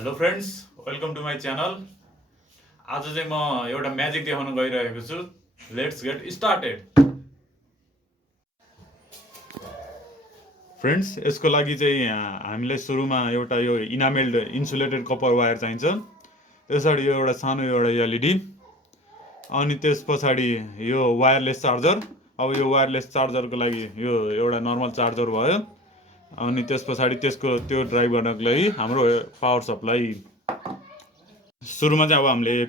Hello friends, welcome to my channel. आज चाहिँ म एउटा म्याजिक देखाउन गइरहेको छु। Let's get started. फ्रेन्ड्स, यसको लागि चाहिँ हामीलाई सुरुमा एउटा यो इनामेल्ड इन्सुलेटेड कपर वायर चाहिन्छ। त्यस पछाडि यो एउटा सानो एउटा एलइडी, अनि त्यस पछाडि यो वायरलेस चार्जर। अब यो वायरलेस चार्जरको लागि यो एउटा नर्मल चार्जर भयो। अनि त्यस पछाडि त्यसको त्यो ड्राइभ गर्नको लागि हाम्रो पावर सप्लाई। सुरुमा चाहिँ अब हामीले यो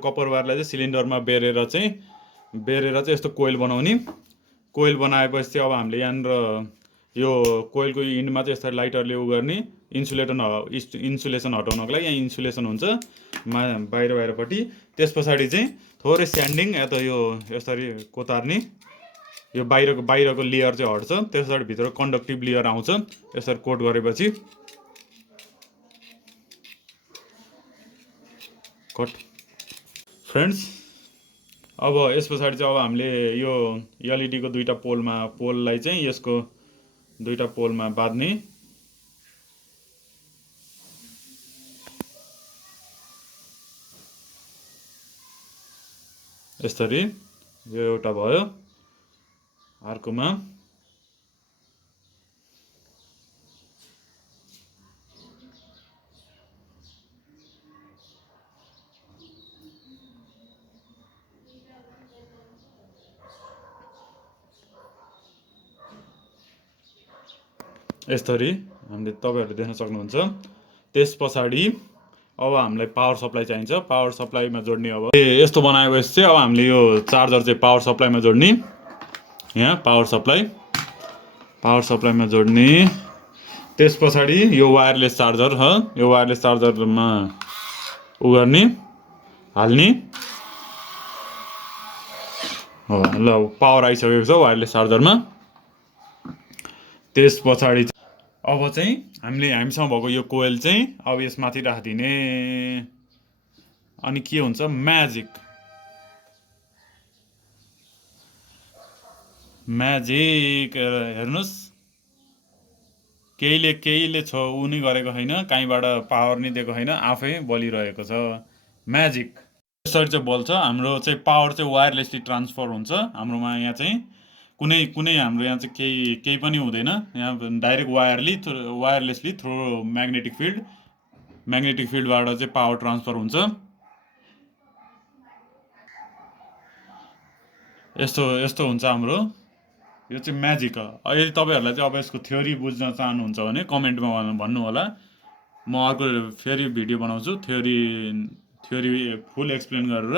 कपर वायरलाई चाहिँ सिलिन्डरमा बेरेर चाहिँ यस्तो कोइल बनाउने। कोइल बनाएपछि चाहिँ अब हामीले यहाँनिर यो कोइलको इन्डमा चाहिँ यसरी लाइटरले गर्ने इन्सुलेसन हटाउनको लागि। यहाँ इन्सुलेसन हुन्छ बाहिरपट्टि। त्यस पछाडि चाहिँ थोरै स्यान्डिङ या त यो यसरी कोतार्ने, यो बाहिरको लेयर चाहिँ हट्छ। त्यस पछाडि भित्र कन्डक्टिभ लेयर आउँछ यसरी कोट गरेपछि। कट फ्रेन्ड्स, अब यस पछाडि चाहिँ अब हामीले यो एलइडीको दुईटा पोललाई चाहिँ यसको दुईटा पोलमा बाँध्ने। यसरी यो एउटा भयो, अर्कोमा यसरी हामीले तपाईँहरूले देख्न सक्नुहुन्छ। त्यस पछाडि अब हामीलाई पावर सप्लाई चाहिन्छ। पावर सप्लाईमा जोड्ने अब यस्तो बनाएपछि चाहिँ अब हामीले यो चार्जर चाहिँ पावर सप्लाईमा जोड्ने। यहाँ पावर सप्लाईमा जोड्ने। त्यस पछाडि यो वायरलेस चार्जर हो, यो वायरलेस चार्जरमा गर्ने हाल्ने हो। ल, पावर आइसकेको छ वायरलेस चार्जरमा। त्यस पछाडि अब चाहिँ हामीसँग भएको यो कोइल चाहिँ अब यसमाथि राखिदिने। अनि के हुन्छ म्याजिक हेर्नुहोस्। केहीले उ नि गरेको छैन, कहीँबाट पावर नि दिएको छैन, आफै बलिरहेको छ म्याजिक। यसरी चाहिँ बल्छ। हाम्रो चाहिँ पावर चाहिँ वायरलेसली ट्रान्सफर हुन्छ। हाम्रोमा यहाँ चाहिँ कुनै हाम्रो यहाँ चाहिँ केही पनि हुँदैन। यहाँ डाइरेक्ट वायरलेसली थ्रु म्याग्नेटिक फिल्डबाट चाहिँ पावर ट्रान्सफर हुन्छ। यस्तो हुन्छ हाम्रो। यो चाहिँ म्याजिक हो। यदि तपाईँहरूलाई चाहिँ अब यसको थ्योरी बुझ्न चाहनुहुन्छ भने कमेन्टमा भन्नु होला। म अर्को फेरि भिडियो बनाउँछु थ्योरी फुल एक्सप्लेन गरेर।